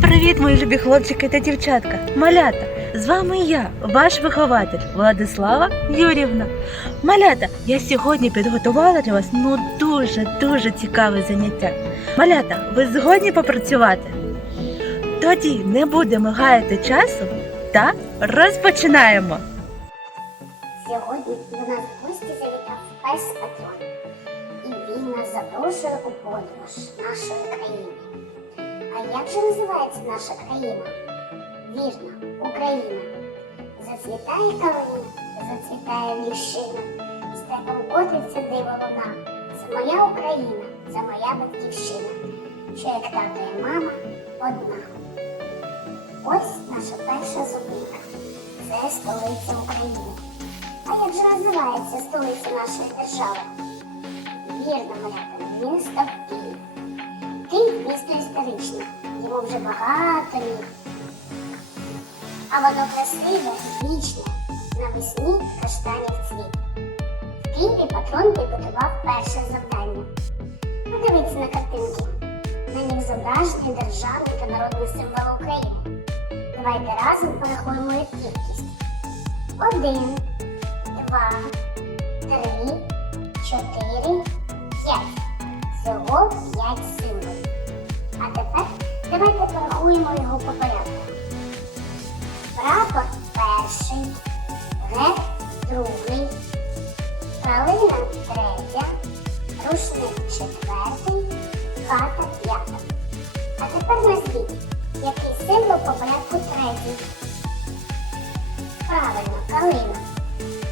Привіт, мої любі хлопчики та дівчатка, малята! З вами я, ваш вихователь Владислава Юрівна. Малята, я сьогодні підготувала для вас ну дуже дуже цікаве заняття. Малята, ви згодні попрацювати? Тоді не будемо гаяти часу та розпочинаємо. Сьогодні до нас в гості завітав пес Патрон. І він нас запрошує у подорож нашої країни. А як же називається наша країна? Вірно, Україна. Зацвітає калина, зацвітає ліщина, степом котиться диво луна. Це моя Україна, це моя батьківщина, що як тато і мама одна. Ось наша перша зупинка. Це столиця України. А як же називається столиця нашої держави? Вірно, малята, місто Київ. Київ місто історичне, йому вже багато літ. А воно красиве, вічне, навесні каштанів цвіт. В Києві патрон підготував перше завдання. Подивіться на картинки. На них зображені державний та народний символ України. Давайте разом порахуємо їх кількість. Один, два, три, чотири, п'ять. Всього п'ять символів. А тепер давайте порахуємо його по порядку. Прапор перший, герб другий, калина третя, рушник четвертий, хата п'ята. А тепер назвіть, який символ по порядку третій. Правильно, калина.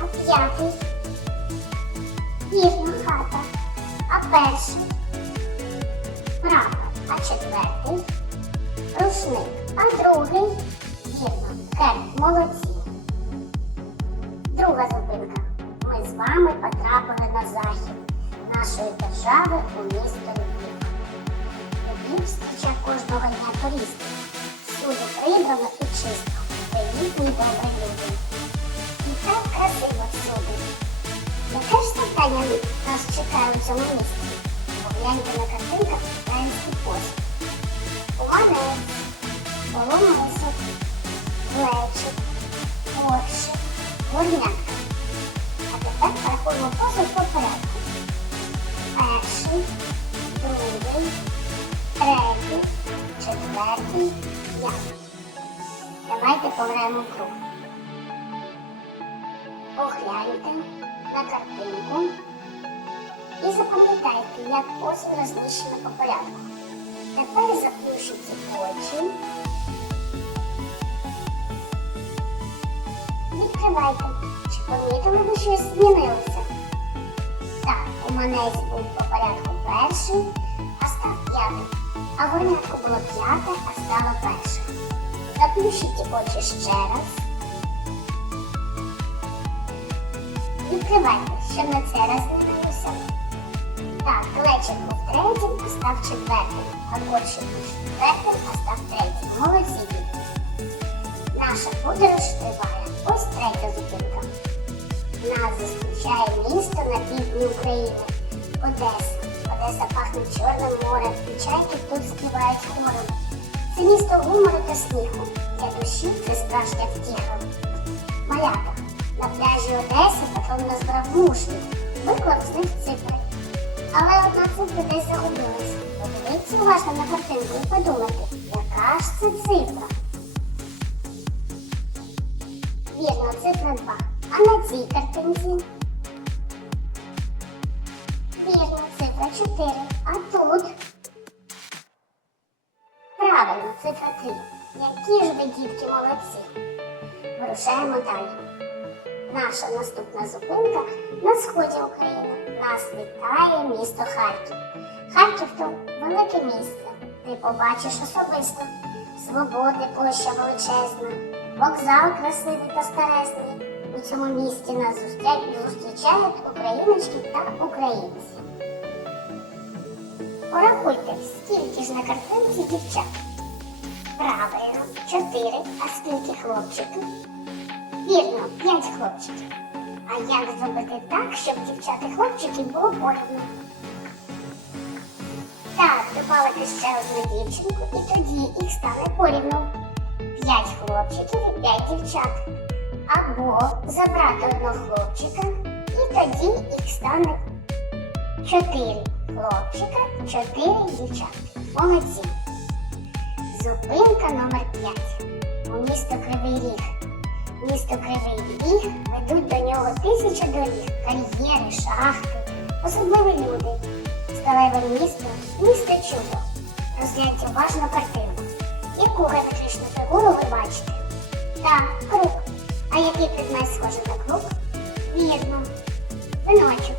А п'ятий? Вірно, хата. А перший? Прапор. А четвертий? Рушник. А другий? Вірно, герб. Молодці. Друга зупинка. Ми з вами потрапили на захід нашої держави у місто Львів. Львів зустрічає кожного дня туристів. Всюди прибрано і чисто. Привітні добрі люди. І так красиво всюди. Яке ж завдання нас чекає у цьому місці? Погляньте на картинках український посіб. Уманець, полумисок, глечик, горщик, горнятка. А тепер порахуємо посуд по порядку. Перший, другий, третій, четвертий, п'ятий. Давайте в гру. Погляньте на картинку і запам'ятайте, як посуд розміщено по порядку. Тепер заплющуйте очі. Відкривайте. Чи помітили ви щось змінилося? Так, уманець був по порядку перший, а став п'ятий. А горнятко було п'яте, а стало перше. Заплющіть очі ще раз. Відкривайте, що на цей раз змінилося. Так, глечик був третім, а став четвертим. Горщик був четвертим, а став третім. Молодці діти. Наша подорож триває. Ось третя зупинка. Нас зустрічає місто на півдні України. Одеса. Одеса пахне чорним морем, чайки тут співають хором. Це місто гумору та сміху. Для душі це справжня втіха. Малята. На пляжі Одеси патрон назбирав мушлі, виклав з них цифри. Але одна цифра десь загубилась. Подивіться уважно на картинку і подумайте, яка ж це цифра? Вірно, цифра 2. А на цій картинці? Вірно, цифра 4. А тут? Правильно, цифра 3. Які ж ви, дітки, молодці. Вирушаємо далі. Наша наступна зупинка на сході України. Нас вітає місто Харків. Харків то велике місце. Ти побачиш особисто. Свободи площа величезна, вокзал красивий та старезний. У цьому місті нас зустрічають, україночки та українці. Порахуйте, скільки ж на картинці дівчат. Правильно, чотири. А скільки хлопчиків? Вірно, п'ять хлопчиків. А як зробити так, щоб дівчат і хлопчиків було порівну? Так, добавити ще одну дівчинку, і тоді їх стане порівну. П'ять хлопчиків і п'ять дівчат. Або забрати одного хлопчика, і тоді їх стане чотири хлопчика, чотири дівчатки. Молодці. Зупинка номер 5. У місто Кривий Ріг. Місто Кривий Ріг ведуть до нього тисяча доріг, кар'єри, шахти, особливі люди. Сталеве місто, місто чудо. Розгляньте уважно картину. Яку геометричну фігуру ви бачите? Так, круг. А який предмет схожий на круг? Вірно. Виночок.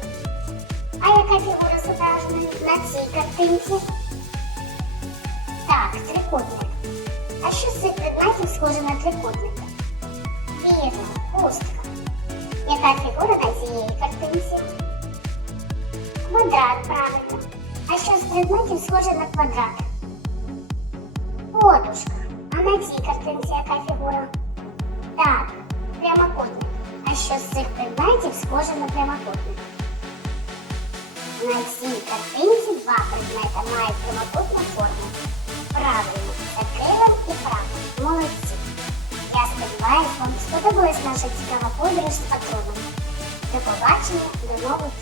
А яка фігура зображена на цій картинці? Так, трикутник. А що з цих предметів схоже на трикутник? Вірно, хустка. Яка фігура на цієї картинці? Квадрат, правильно. А що з предметів схоже на квадрат? Подушка. А на цій картинці яка фігура? Так, прямокутник. А що з цих предметів схоже на прямокутник? На цій картинці два предмета мають прямокутну Сподобалась наша цікава подорож з патроном. До побачення, до нових.